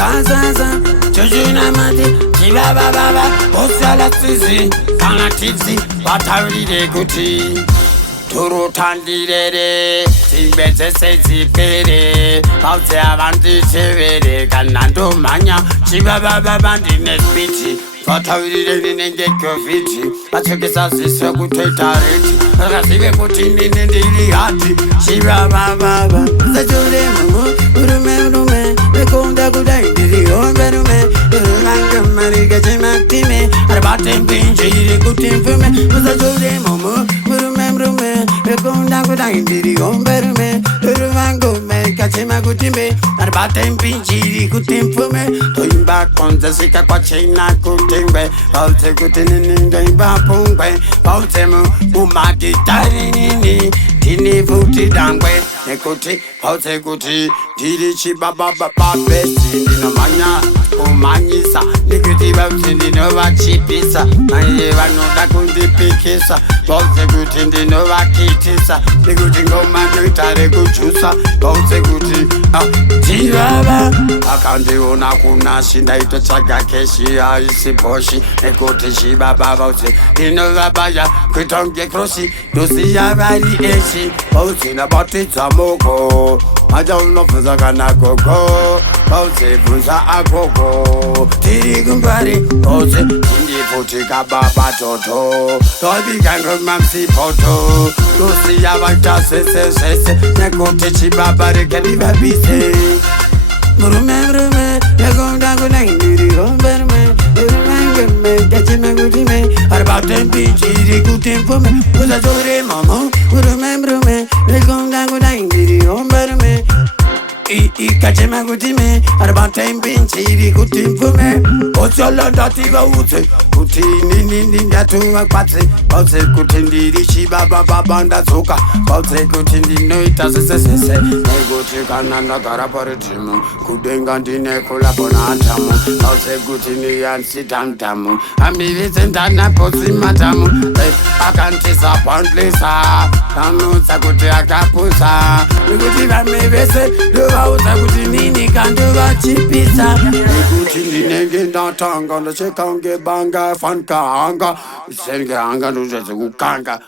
Zazaza, Jujuna Mati, Kiba Baba, Bosala Tizi, Kana Tizi, Batari de Guti, Turu Tandire, Tibete Sezi Pere, Pauze Avanti Severe, Canando Mania, Chiba Baba Bandine Spiti, Batari de Gecoviti, I took his assist to Tariti, Rasive Putini in the Hati, Shiba Baba, the Jure, Urume, the Konda Gudai, the Overme, the Ranga Mariga Matime, Arbatim Pinji, good team for me, was a Jure Momo, Urume, the Konda Gudai, the Overme, the Rango, Kachima Gutime, Arbatim Pinji, good team for me, going back on the Sika Pachina, Kutimbe, Paute Kutin in the Bapumbe, Pautemu, Umaki, Tarini, Tini Futi Dangwe, Ekoti, Paute Guti, Dilichi Baba Besti, Dinamanya, Umanisa, Nikuti in Nova Chipisa, Ayevano Dakundi Pikisa, Paute Guti in the Nova Kitisa, Nikuti Gomagita, Reguchusa, Paute Guti, Tirava, Akandi Unakuna, Shindaita Chagakeshi, Isiposhi, Ekoti Shiba Babose, Inova Baya, Kutonge Crossi, Lucia Vari Eshi, Pausina Batita Moko. I don't know for the Ganako, Pose Buza Akoko, Tirigumbari, Pose, Indi Putika Baba Toto, Toby Gango Mamsi Poto, Lucia Vata Sese, Nakotichi Baba, Kadiva Bise, Murume, Yagondango Nangiri, Homberme, Urangame, Gachima Gutime, about them PG, good thing for me, was a Jore Momo, Murume, Yagondango Nangiri, Homberme. Kachema Gutime, about time pinchi, good team for me. What's your lot of Ute? Putin in Yatua Pati, Pause Kutindi, Shiba Baba Banda Zuka, Pause Kutindi, no, it does a go to Kanana Garaparitim, Kudengandine Colabonatam, Pause Gutini and Sitantamu, and me visit Dana Posimatamu, I can't disappoint Lisa, Tamu Sakutia Capusa, you could even me visit the house I would in Kanduva Chipisa, you could in the tongue on the Chikange Banga. Fanka anga, senga anga, no just a kanga.